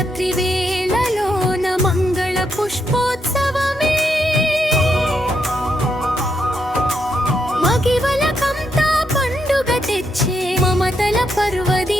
రాత్రి మంగళ పుష్పోత్సవమే. మగివల కంతా పండుగ తెచ్చే మమతల పర్వది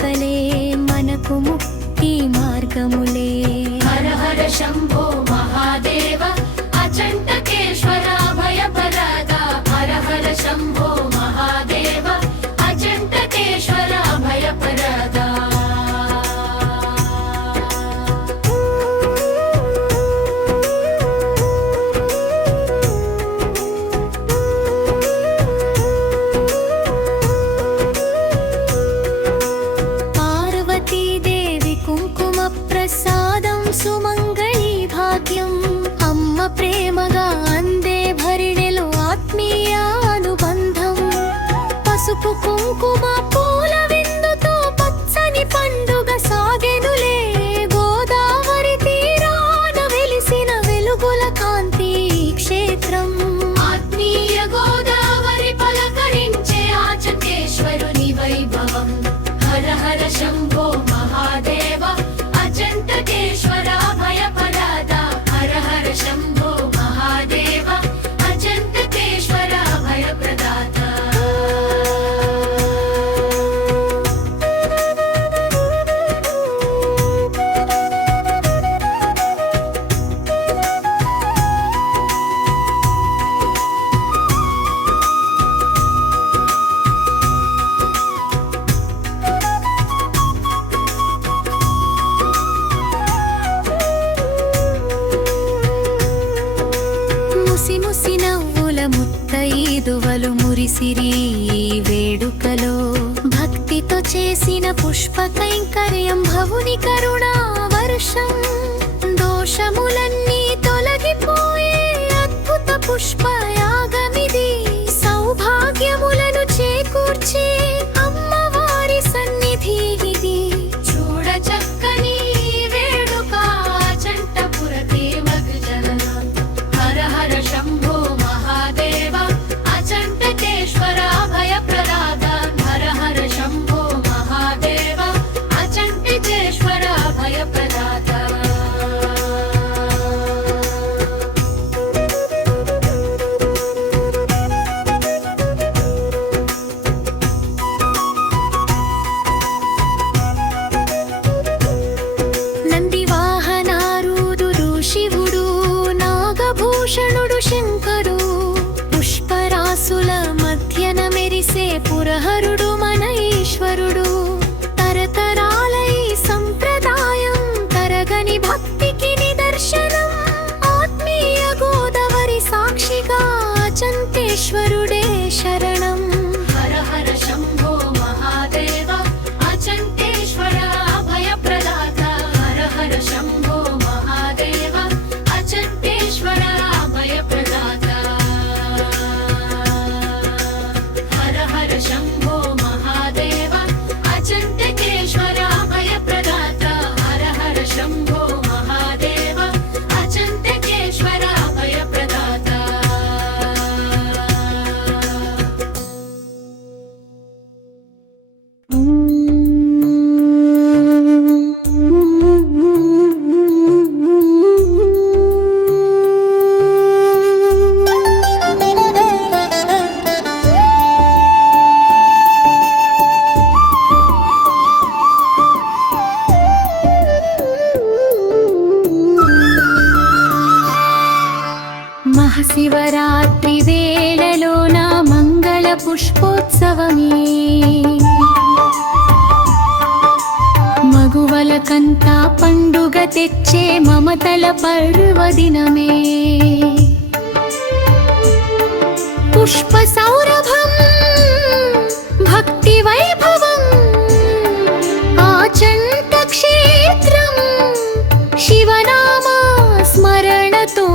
पले పసుపు కుంకుమ విసిరి వేడుకలో భక్తితో చేసిన పుష్ప కైంకర్యం భవుని కరుణా അവരുടെ మంగళ మగువల కంతా పండుగ తెచ్చే మమతల పర్వదినమే. పుష్ప సౌరభం భక్తి వైభవం ఆచంత క్షేత్రం శివనామా స్మరణతో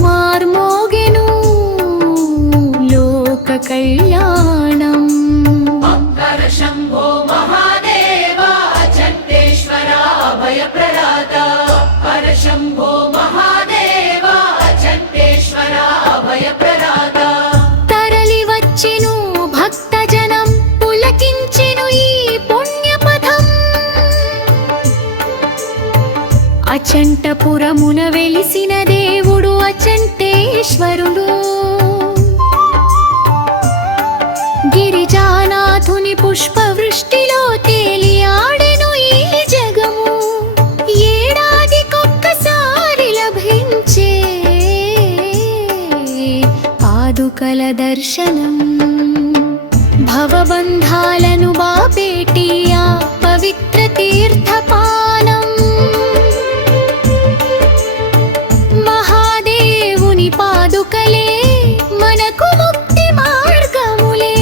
మార్మోగెను. లోక కళ్యాణ తరలి వచ్చెను భక్తజనం అచంటపురమున వెలిసిన దేవుడు అచంటేశ్వరుడు. గిరిజానాథుని పుష్పవృష్టిలో తేలియాడు పాదుకల దర్శనం. భవబంధాలను బాపేటి ఆ పవిత్ర తీర్థపానం. మహాదేవుని పాదుకలే మనకు ముక్తి మార్గములే.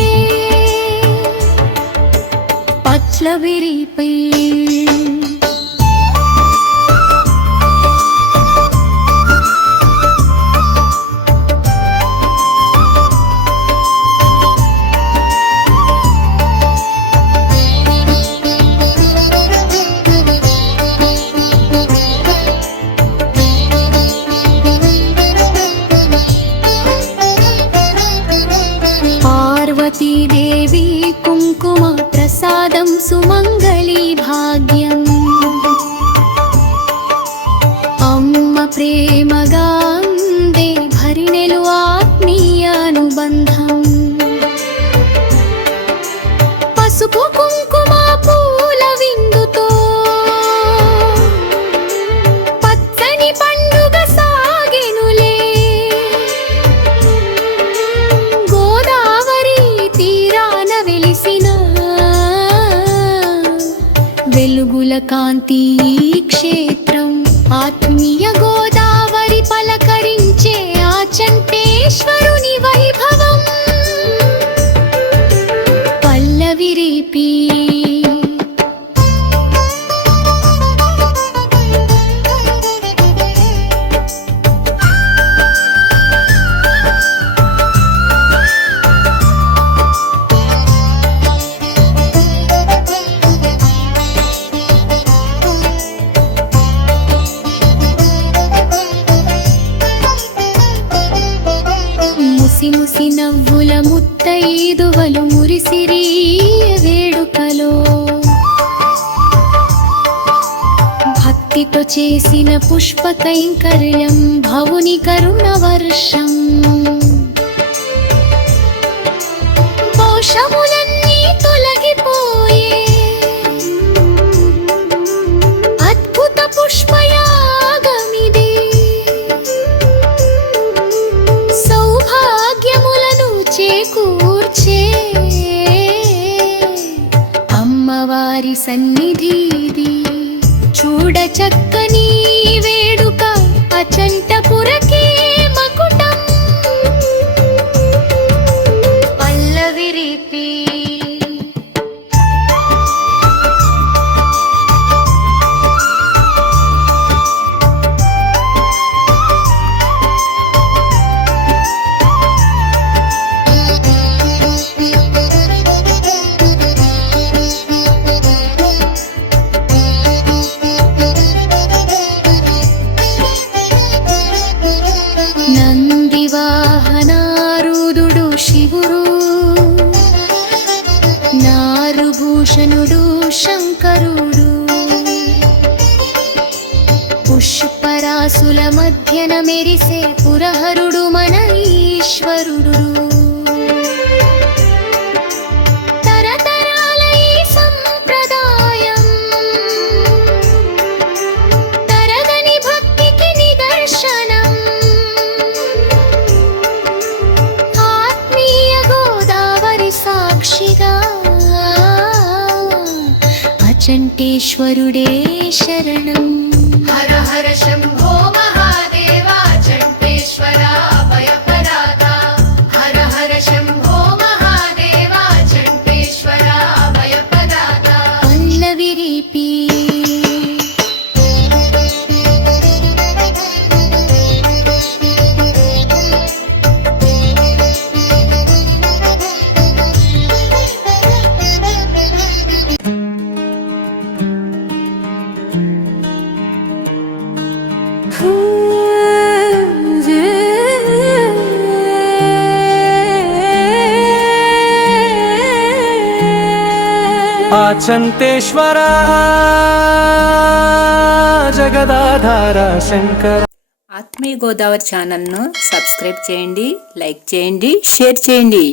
పట్లవిరిపై పార్వతీదేవి చేసిన పుష్ప కైంకర్యం భవుని కరుణ వర్షం. దోషములన్నీ తొలగిపోయే అద్భుత పుష్పయాగమిదే. సౌభాగ్యములను చేకూర్చే అమ్మవారి చూడ చక్కని వేడుక అచంటపురకే నారుభూషణుడు శంకరుడు. పుష్పరాసుల మధ్యన మెరిసే పురహరుడు మన ఈశ్వరుడు. చంటేశ్వరుడే శరణం. హర హర శంభో మహాదేవా చంటేశ్వర చంతేశ్వర జగదాధార శంకర. ఆత్మీయ గోదావరి ఛానల్ను సబ్స్క్రైబ్ చేయండి లైక్ చేయండి షేర్ చేయండి.